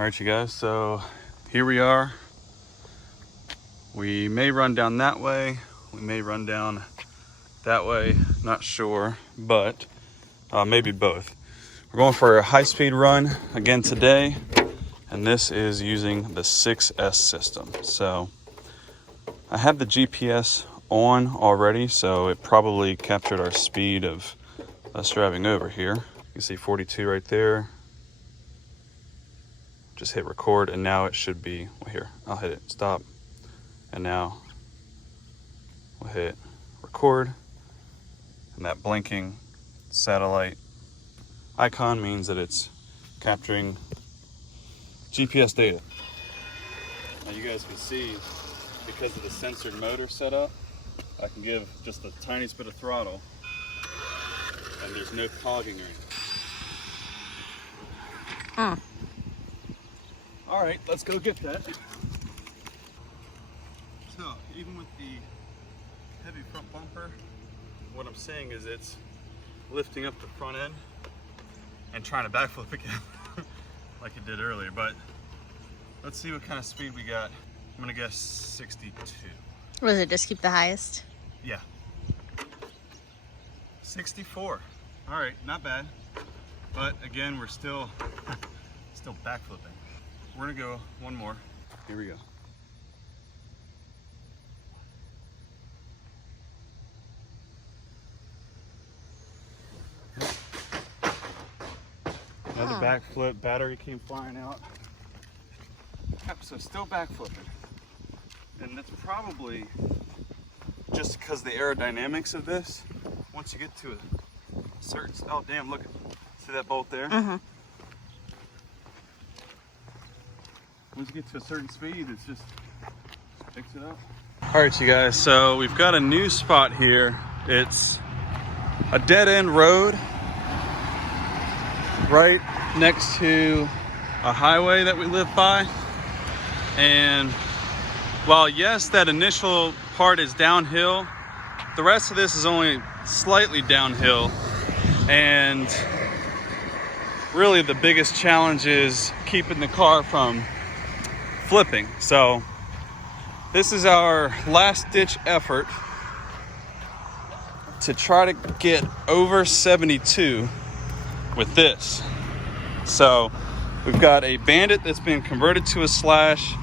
All right, you guys, so here we are. We may run down that way. We may run down that way, not sure, but maybe both. We're going for a high-speed run again today, and this is using the 6S system. So I have the GPS on already, so it probably captured our speed of us driving over here. You can see 42 right there. Just hit record, and now it should be, well, here, I'll hit it, stop. And now we'll hit record, and that blinking satellite icon means that it's capturing GPS data. Now you guys can see, because of the sensored motor setup, I can give just the tiniest bit of throttle, and there's no cogging or anything. All right, let's go get that. So, even with the heavy front bumper, what I'm saying is it's lifting up the front end and trying to backflip again like it did earlier. But let's see what kind of speed we got. I'm gonna guess 62. Was it just keep the highest? Yeah. 64. All right, not bad. But again, we're still backflipping. We're gonna go one more. Here we go. Another backflip, battery came flying out. Yep, so still backflipping. And that's probably just because the aerodynamics of this. Once you get to a certain, oh damn, look, see that bolt there? Once you get to a certain speed, it's just picks it up. All right, you guys, so we've got a new spot here. It's a dead end road right next to a highway that we live by. And while yes, that initial part is downhill, the rest of this is only slightly downhill. And really the biggest challenge is keeping the car from flipping. So this is our last ditch effort to try to get over 72 with this. So we've got a Bandit that's been converted to a Slash,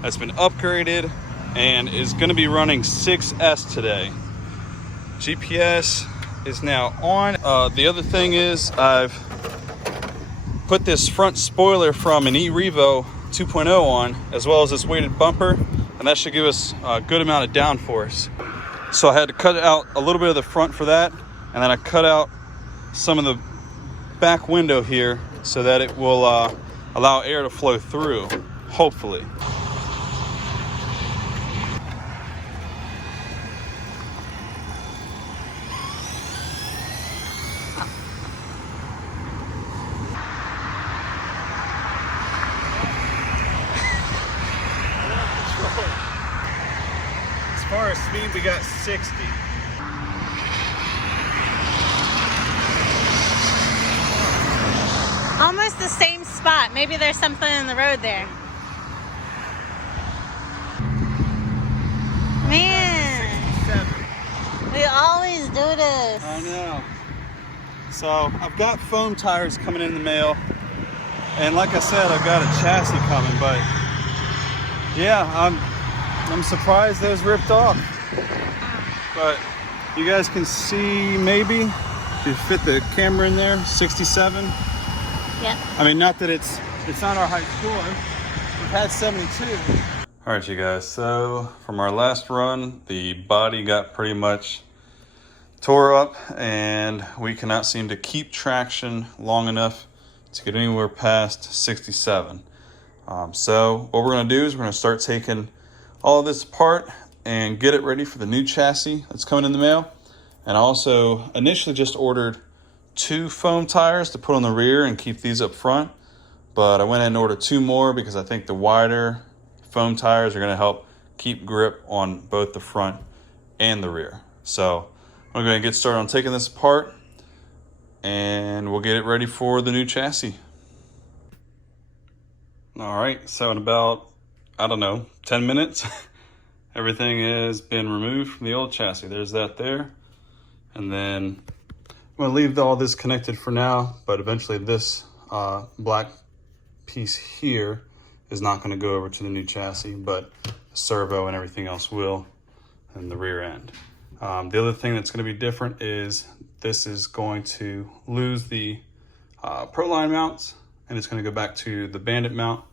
that's been upgraded, and is going to be running 6S today. GPS is now on. The other thing is I've put this front spoiler from an EREVO 2.0 on, as well as this weighted bumper, and that should give us a good amount of downforce. So I had to cut out a little bit of the front for that, and then I cut out some of the back window here so that it will allow air to flow through, hopefully. As far as speed, we got 60. Almost the same spot. Maybe there's something in the road there. Man, we always do this. I know. So I've got foam tires coming in the mail, and like I said, I've got a chassis coming. But yeah, I'm surprised those ripped off. But you guys can see, maybe if you fit the camera in there, 67. Yeah. I mean, not that it's not our high score. We've had 72. All right, you guys. So from our last run, the body got pretty much tore up, and we cannot seem to keep traction long enough to get anywhere past 67. So what we're going to do is we're going to start taking all of this apart and get it ready for the new chassis that's coming in the mail. And I also initially just ordered 2 foam tires to put on the rear and keep these up front, but I went ahead and ordered 2 more because I think the wider foam tires are going to help keep grip on both the front and the rear. So I'm going to get started on taking this apart, and we'll get it ready for the new chassis. All right, so in about, I don't know, 10 minutes, everything has been removed from the old chassis. There's that there. And then I'm gonna leave all this connected for now, but eventually this black piece here is not gonna go over to the new chassis, but the servo and everything else will, and the rear end. The other thing that's gonna be different is this is going to lose the Pro line mounts, and it's gonna go back to the Bandit mount.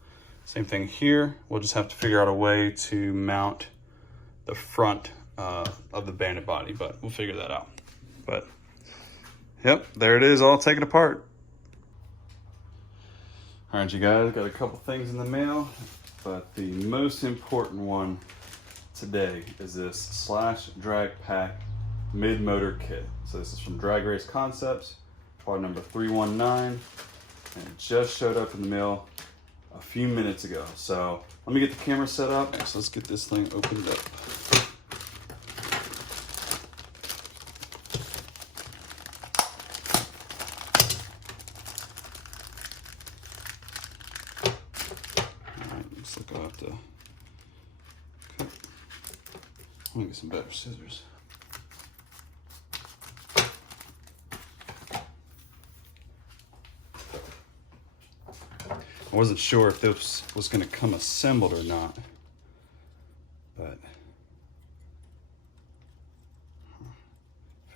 Same thing here. We'll just have to figure out a way to mount the front of the Bandit body, but we'll figure that out. But yep, there it is, all taken apart. All right, you guys, got a couple things in the mail, but the most important one today is this Slash Drag Pack mid-motor kit. So this is from Drag Race Concepts, part number 319, and it just showed up in the mail a few minutes ago. So let me get the camera set up. So let's get this thing opened up. All right, looks like I'll have to cut. Let me get some better scissors. I wasn't sure if this was going to come assembled or not, but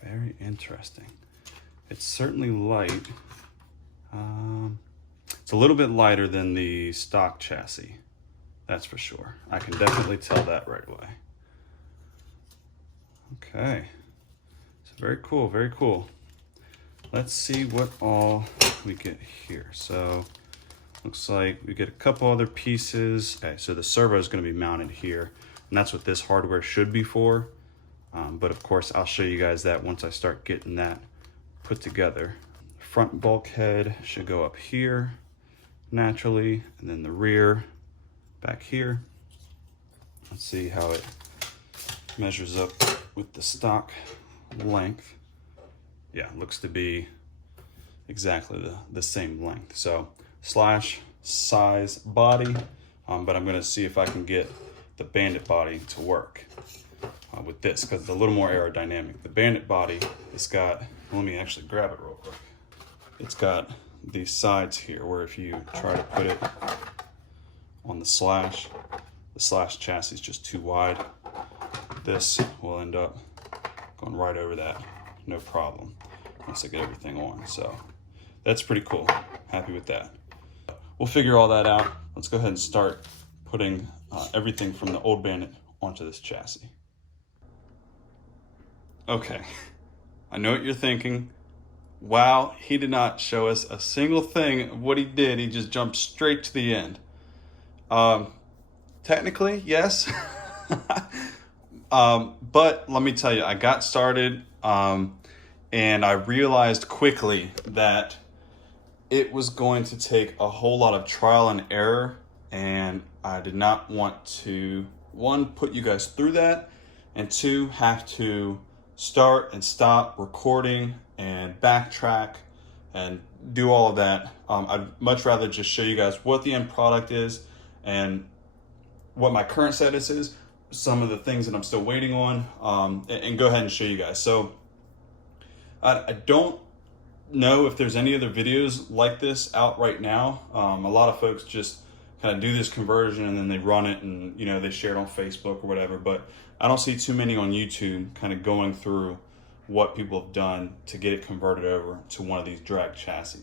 very interesting. It's certainly light. It's a little bit lighter than the stock chassis, that's for sure. I can definitely tell that right away. Okay, so very cool, very cool. Let's see what all we get here. So looks like we get a couple other pieces. Okay, so the servo is going to be mounted here, and that's what this hardware should be for. But of course, I'll show you guys that once I start getting that put together. Front bulkhead should go up here naturally, and then the rear back here. Let's see how it measures up with the stock length. Yeah, looks to be exactly the same length. So Slash size body, but I'm gonna see if I can get the Bandit body to work with this, because it's a little more aerodynamic. The Bandit body, it's got, let me actually grab it real quick. It's got these sides here where if you try to put it on the Slash chassis is just too wide. This will end up going right over that, no problem, once I get everything on. So that's pretty cool, happy with that. We'll figure all that out. Let's go ahead and start putting everything from the old Bandit onto this chassis. Okay, I know what you're thinking. Wow, he did not show us a single thing of what he did. He just jumped straight to the end. Technically, yes. But let me tell you, I got started and I realized quickly that it was going to take a whole lot of trial and error, and I did not want to, one, put you guys through that, and two, have to start and stop recording and backtrack and do all of that. I'd much rather just show you guys what the end product is and what my current status is, some of the things that I'm still waiting on, and go ahead and show you guys. So I don't know if there's any other videos like this out right now. A lot of folks just kind of do this conversion and then they run it and, you know, they share it on Facebook or whatever, but I don't see too many on YouTube kind of going through what people have done to get it converted over to one of these drag chassis.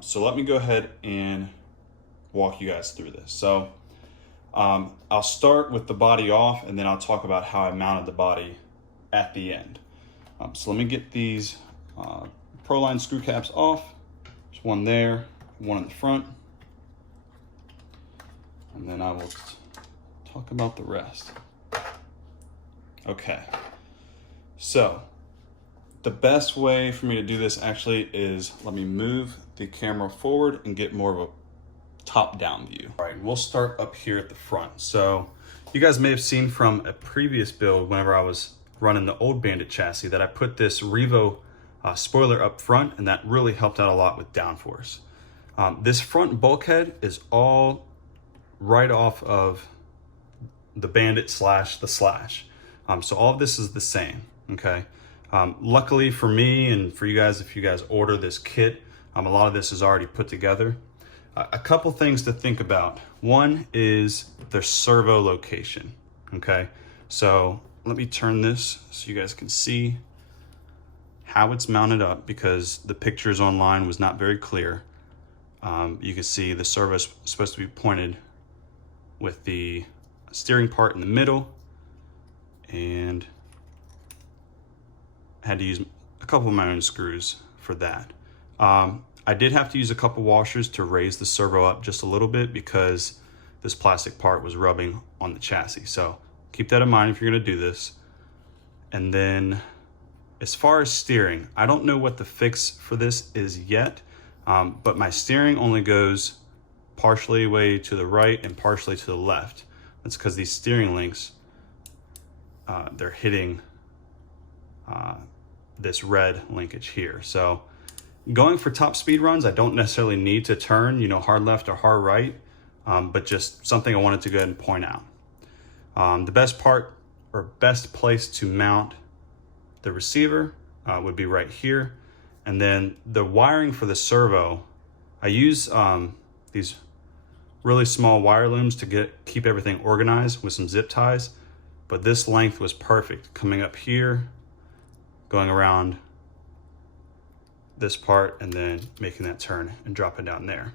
So let me go ahead and walk you guys through this. So I'll start with the body off, and then I'll talk about how I mounted the body at the end. So let me get these Pro line screw caps off. There's one there, one in the front, and then I will talk about the rest. Okay, so the best way for me to do this actually is, let me move the camera forward and get more of a top-down view. All right, we'll start up here at the front. So you guys may have seen from a previous build, whenever I was running the old Bandit chassis, that I put this EREVO spoiler up front, and that really helped out a lot with downforce. This front bulkhead is all right off of the Bandit slash the Slash. So all of this is the same, okay? Luckily for me and for you guys, if you guys order this kit, a lot of this is already put together. A couple things to think about. One is the servo location, okay? So let me turn this so you guys can see how it's mounted up, because the pictures online was not very clear. You can see the servo is supposed to be pointed with the steering part in the middle, and I had to use a couple of my own screws for that. I did have to use a couple washers to raise the servo up just a little bit because this plastic part was rubbing on the chassis. So keep that in mind if you're gonna do this. And then as far as steering, I don't know what the fix for this is yet, but my steering only goes partially way to the right and partially to the left. That's because these steering links, they're hitting this red linkage here. So going for top speed runs, I don't necessarily need to turn, hard left or hard right, but just something I wanted to go ahead and point out. The best part or best place to mount the receiver would be right here. And then the wiring for the servo, I use these really small wire looms to keep everything organized with some zip ties, but this length was perfect, coming up here, going around this part, and then making that turn and dropping down there.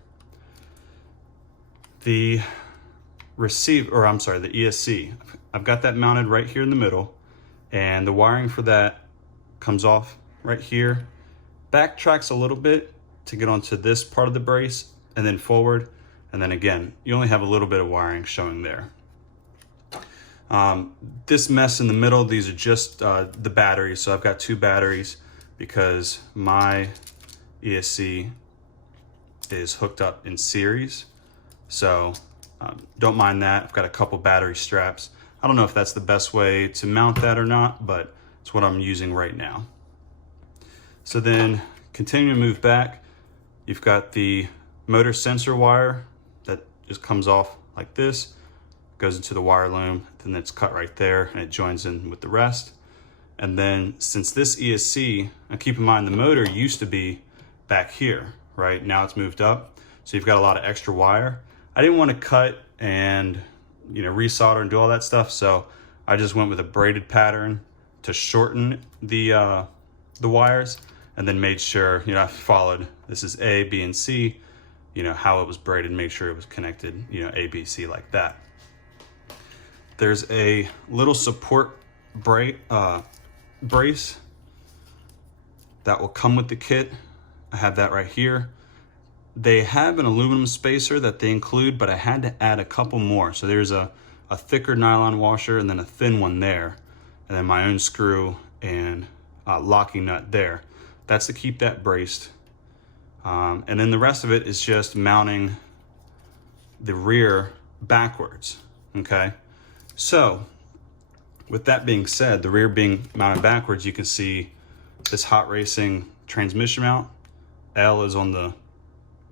The ESC, I've got that mounted right here in the middle, and the wiring for that comes off right here, backtracks a little bit to get onto this part of the brace, and then forward, and then again, you only have a little bit of wiring showing there. This mess in the middle, these are just the batteries. So I've got 2 batteries because my ESC is hooked up in series. So don't mind that. I've got a couple battery straps. I don't know if that's the best way to mount that or not, but it's what I'm using right now. So then continue to move back. You've got the motor sensor wire that just comes off like this, goes into the wire loom, then it's cut right there and it joins in with the rest. And then since this ESC, and keep in mind the motor used to be back here, right? Now it's moved up. So you've got a lot of extra wire. I didn't want to cut and resolder and do all that stuff. So I just went with a braided pattern to shorten the wires, and then made sure, I followed, this is A, B, and C, how it was braided, make sure it was connected, A, B, C like that. There's a little support brace that will come with the kit. I have that right here. They have an aluminum spacer that they include, but I had to add a couple more. So there's a thicker nylon washer and then a thin one there, and then my own screw and locking nut there. That's to keep that braced. And then the rest of it is just mounting the rear backwards, okay? So with that being said, the rear being mounted backwards, you can see this hot racing transmission mount. L is on the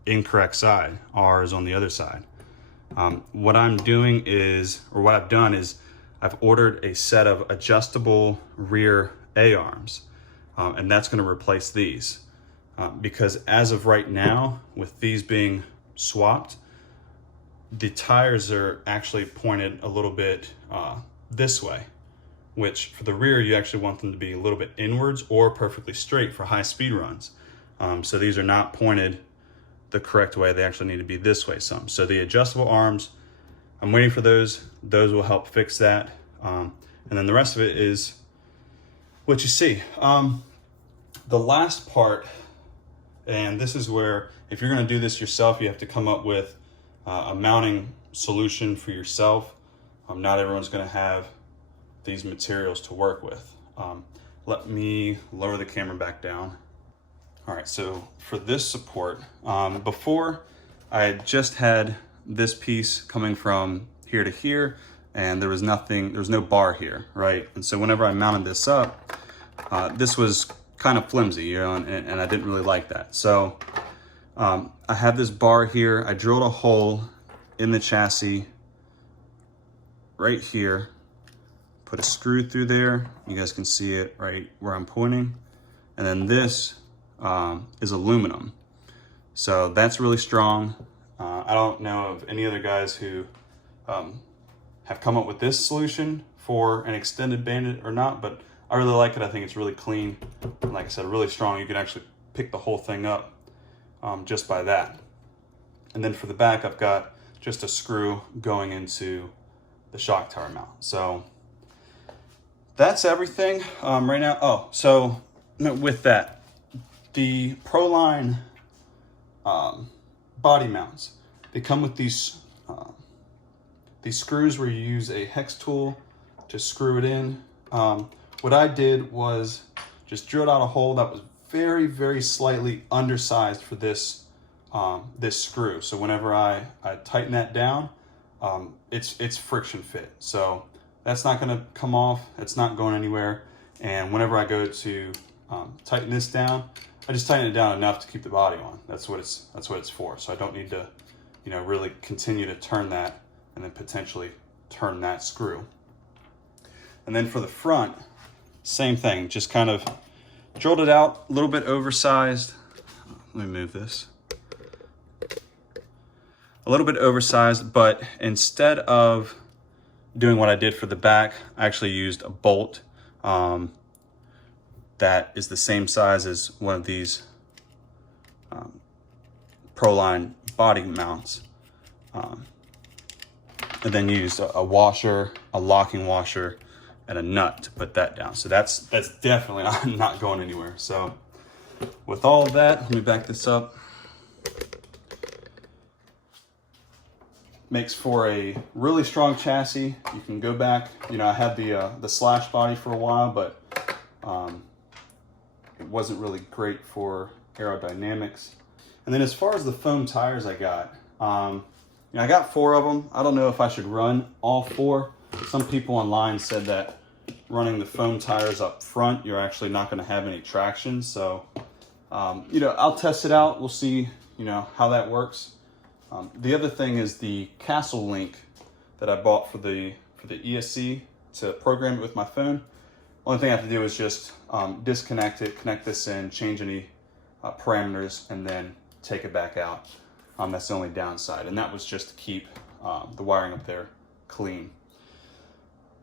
incorrect side, R is on the other side. What I'm doing is, or what I've done is, I've ordered a set of adjustable rear A-arms, and that's gonna replace these. Because as of right now, with these being swapped, the tires are actually pointed a little bit this way, which for the rear, you actually want them to be a little bit inwards or perfectly straight for high speed runs. So these are not pointed the correct way. They actually need to be this way some. So the adjustable arms, I'm waiting for those. Those will help fix that. And then the rest of it is what you see. The last part, and this is where, if you're gonna do this yourself, you have to come up with a mounting solution for yourself. Not everyone's gonna have these materials to work with. Let me lower the camera back down. All right, so for this support, before I just had this piece coming from here to here, and there was no bar here, right? And so whenever I mounted this up, this was kind of flimsy, and I didn't really like that. So I have this bar here. I drilled a hole in the chassis right here, put a screw through there. You guys can see it right where I'm pointing. And then this is aluminum. So that's really strong. I don't know of any other guys who have come up with this solution for an extended Bandit or not, but I really like it. I think it's really clean. And like I said, really strong. You can actually pick the whole thing up just by that. And then for the back, I've got just a screw going into the shock tower mount. So that's everything right now. Oh, so with that, the Proline body mounts, they come with these screws where you use a hex tool to screw it in. What I did was just drilled out a hole that was very, very slightly undersized for this this screw. So whenever I tighten that down, it's friction fit. So that's not gonna come off, it's not going anywhere. And whenever I go to tighten this down, I just tighten it down enough to keep the body on. That's what it's for. So I don't need to, you know, really continue to turn that and then potentially turn that screw. And then for the front, same thing, just kind of drilled it out, a little bit oversized. Let me move this. A little bit oversized, but instead of doing what I did for the back, I actually used a bolt that is the same size as one of these Proline body mounts. And then used a washer, a locking washer, and a nut to put that down. So that's definitely not going anywhere. So with all of that, let me back this up. Makes for a really strong chassis. You can go back, you know, I had the Slash body for a while, but it wasn't really great for aerodynamics. And then as far as the foam tires I got, you know, I got 4 of them. I don't know if I should run all 4. Some people online said that running the foam tires up front, you're actually not going to have any traction. So, you know, I'll test it out. We'll see, you know, how that works. The other thing is the Castle link that I bought for the ESC to program it with my phone. Only thing I have to do is just disconnect it, connect this in, change any parameters, and then take it back out. That's the only downside, and that was just to keep the wiring up there clean.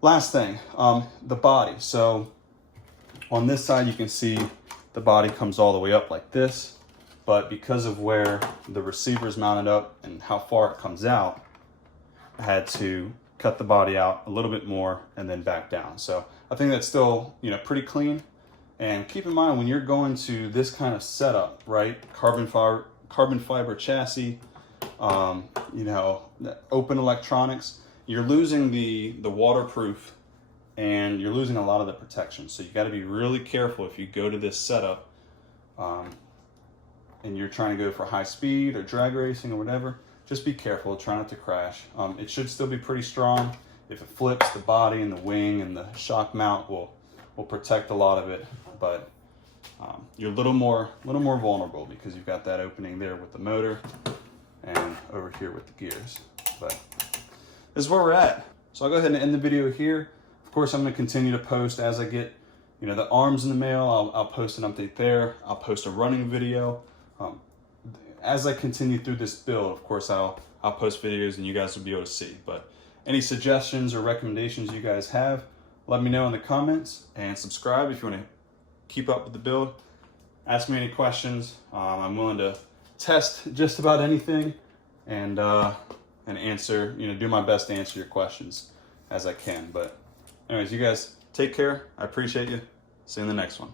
Last thing, the body. So on this side, you can see the body comes all the way up like this, but because of where the receiver is mounted up and how far it comes out, I had to cut the body out a little bit more and then back down. So I think that's still, you know, pretty clean. And keep in mind when you're going to this kind of setup, right? Carbon fiber chassis, you know, open electronics, you're losing the waterproof and you're losing a lot of the protection. So you got to be really careful if you go to this setup and you're trying to go for high speed or drag racing or whatever. Just be careful, try not to crash. It should still be pretty strong. If it flips, the body and the wing and the shock mount will protect a lot of it, but you're a little more vulnerable because you've got that opening there with the motor and over here with the gears. But this is where we're at. So I'll go ahead and end the video here. Of course, I'm going to continue to post as I get, you know, the arms in the mail. I'll post an update there. I'll post a running video. As I continue through this build, of course, I'll post videos and you guys will be able to see. But any suggestions or recommendations you guys have, let me know in the comments, and subscribe if you want to keep up with the build. Ask me any questions. I'm willing to test just about anything and answer, you know, do my best to answer your questions as I can. But anyways, you guys take care. I appreciate you. See you in the next one.